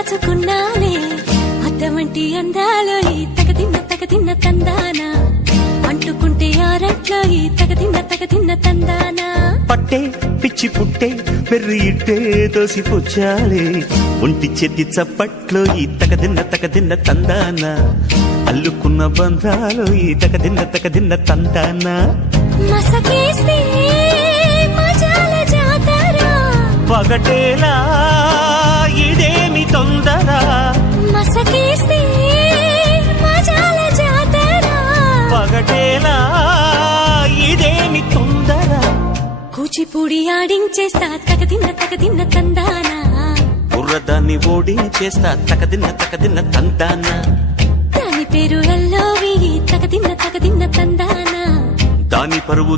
దాచుకున్నాలే అద్దమంటి అందాలో ఈ తగదిన్న తందానా అంటుకుంటే ఆరట్లో ఈ తగదిన్న తందానా పట్టే పిచ్చి పుట్టే వెర్రి ఇట్టే దోసి పుచ్చాలే ఒంటి చెట్టి చప్పట్లో ఈ తగదిన్న తందానా అల్లుకున్న బంధాలు ఈ తగదిన్న తందానా మసకేస్తే మజాల జాతర పగటేలా ఇదేమి తొందర మసకేస్తే మజాల జాతర పగటేలా ఇదేమి తొందర కూచిపూడి ఆడించేస్తా తగదిన్న తందానా బుర్రదాన్ని ఓడించేస్తా తగదిన్న తందానా దాని పేరు ఎల్లోవి తగదిన్న తందానా దాని పరువు